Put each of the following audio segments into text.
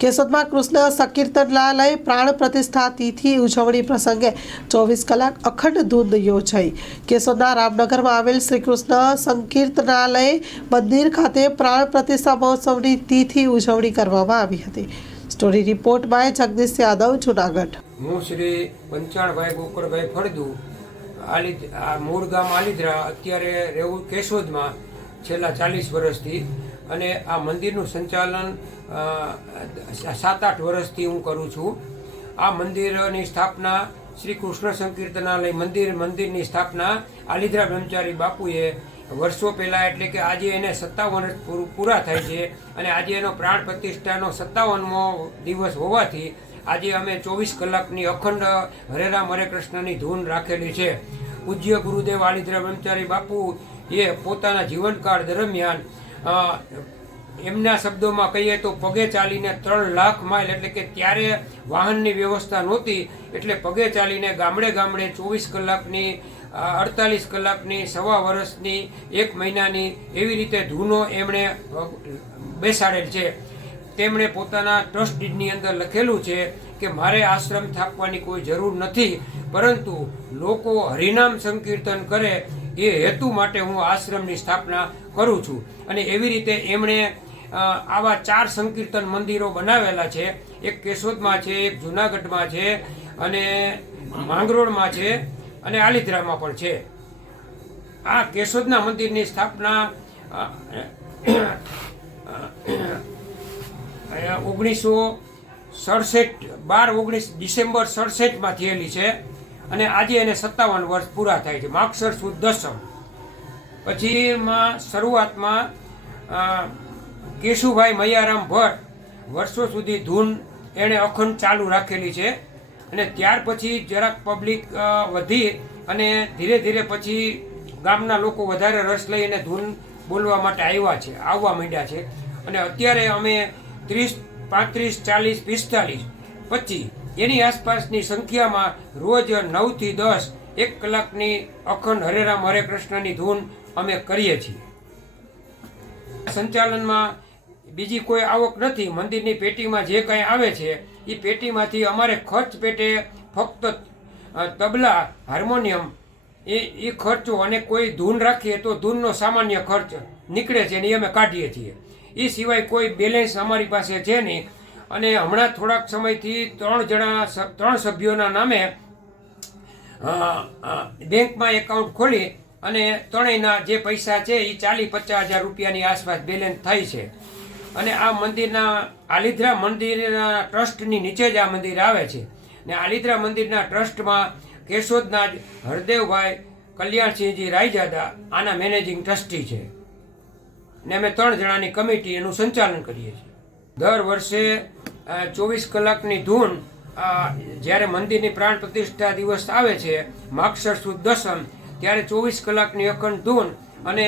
કેશોદમાં કૃષ્ણ સંકીર્તનાલય પ્રાણ પ્રતિષ્ઠા તિથિ ઉજવણી પ્રસંગે 24 કલાક અખંડ ધૂન યોજાઈ। કેશોદના રામનગરમાં આવેલ શ્રી કૃષ્ણ સંકીર્તનાલય મંદિર ખાતે પ્રાણ પ્રતિષ્ઠા મહોત્સવની તિથિ ઉજવણી કરવામાં આવી હતી। Story report by Jagdish Yadav, Junagadh. હું શ્રી પંચાણભાઈ ગોકળભાઈ ફળદુ, મૂળ ગામ આલિદ્રા, અત્યારે રહેવું કેશોદમાં છેલ્લા 40 વર્ષથી, અને આ મંદિરનું સંચાલન 7-8 વર્ષથી હું કરું છું। આ મંદિરની સ્થાપના શ્રી કૃષ્ણ સંકીર્તનાલય મંદિરની સ્થાપના આલિદ્રા બ્રહ્મચારી બાપુએ વર્ષો પહેલાં, એટલે કે આજે એને 57 વર્ષ પૂરા થાય છે, અને આજે એનો પ્રાણ પ્રતિષ્ઠાનો 57મો દિવસ હોવાથી આજે અમે 24 કલાકની અખંડ હરે રામ હરે કૃષ્ણની ધૂન રાખેલી છે। પૂજ્ય ગુરુદેવ આલિદ્રા બ્રહ્મચારી બાપુ એ પોતાના જીવનકાળ દરમિયાન એમના શબ્દોમાં કહીએ તો પગે ચાલીને 3 લાખ માઇલ, એટલે કે ત્યારે વાહનની વ્યવસ્થા નહોતી, એટલે પગે ચાલીને ગામડે 24 કલાકની 48 કલાકની, 1.25 વર્ષની, 1 મહિનાની એવી રીતે ધૂનો એમણે બેસાડેલ છે। તેમણે પોતાના ટ્રસ્ટ ડીડની અંદર લખેલું છે કે મારે આશ્રમ સ્થાપવાની કોઈ જરૂર નથી, પરંતુ લોકો હરિનામ સંકીર્તન કરે એ હેતુ માટે હું આશ્રમની સ્થાપના કરું છું। અને એવી રીતે એમણે આવા 4 સંકીર્તન મંદિરો બનાવેલા છે। એક કેશોદમાં છે, એક જૂનાગઢમાં છે, અને માંગરોળમાં છે, અને આલિદ્રામાં પણ છે। આ કેશોદના મંદિરની સ્થાપના 12 ડિસેમ્બર 67માં થયેલી છે, અને આજે એને 57 વર્ષ પૂરા થાય છે, માગસર સુદ દસમ। પછી શરૂઆતમાં કેશુભાઈ મૈયારામ ભટ્ટ વર્ષો સુધી ધૂન એણે અખંડ ચાલુ રાખેલી છે, અને ત્યાર પછી જરાક પબ્લિક વધી અને ધીરે ધીરે પછી ગામના લોકો વધારે રસ લઈને ધૂન બોલવા માટે આવવા માંડ્યા છે, અને અત્યારે અમે 30, 35, 40, 45, 25 એની આસપાસની સંખ્યામાં રોજ 9 થી 10 1 કલાકની અખંડ હરે રામ હરે કૃષ્ણની ધૂન અમે કરીએ છીએ। સંચાલનમાં બીજી કોઈ આવક નથી। મંદિરની પેટીમાં જે કંઈ આવે છે એ પેટીમાંથી અમારે ખર્ચ પેટે ફક્ત તબલા, હાર્મોનિયમ એ ખર્ચો, અને કોઈ ધૂન રાખીએ તો ધૂનનો સામાન્ય ખર્ચ નીકળે છે, અને અમે કાઢીએ છીએ। એ સિવાય કોઈ બેલેન્સ અમારી પાસે છે નહીં, અને હમણાં થોડાક સમયથી 3 સભ્યોના નામે બેંકમાં એકાઉન્ટ ખોલી અને ત્રણેયના જે પૈસા છે એ 40-50 હજાર રૂપિયાની આસપાસ બેલેન્સ થાય છે। અને આ મંદિરના આલિદ્રા મંદિરના ટ્રસ્ટની નીચે જ આ મંદિર આવે છે, ને આલિદ્રા મંદિરના ટ્રસ્ટમાં કેશોદના જ હરદેવભાઈ કલ્યાણસિંહજી રાયજાદા આના મેનેજિંગ ટ્રસ્ટી છે, ને અમે 3 જણાની કમિટી એનું સંચાલન કરીએ છીએ। દર વર્ષે 24 કલાકની ધૂન જ્યારે મંદિરની પ્રાણ પ્રતિષ્ઠા દિવસ આવે છે, માગસર સુદ દસમ, ત્યારે 24 કલાકની અખંડ ધૂન, અને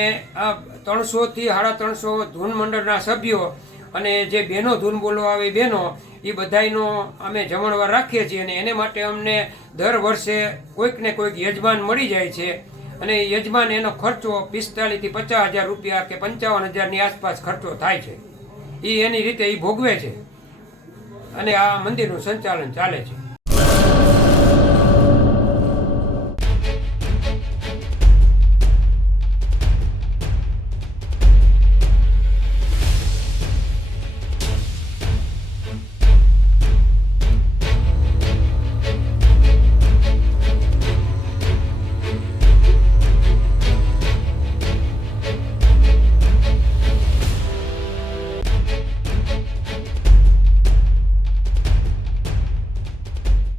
300 થી 350 ધૂન મંડળના સભ્યો અને જે બહેનો ધૂન બોલવા આવે બહેનો, એ બધાયનો અમે જમણવાર રાખીએ છીએ, અને એને માટે અમને દર વર્ષે કોઈક ને કોઈક યજમાન મળી જાય છે, અને યજમાન એનો ખર્ચો 45 થી 50 હજાર રૂપિયા કે 55 હજારની આસપાસ ખર્ચો થાય છે। એ એની રીતે એ ભોગવે છે, અને આ મંદિરનું સંચાલન ચાલે છે।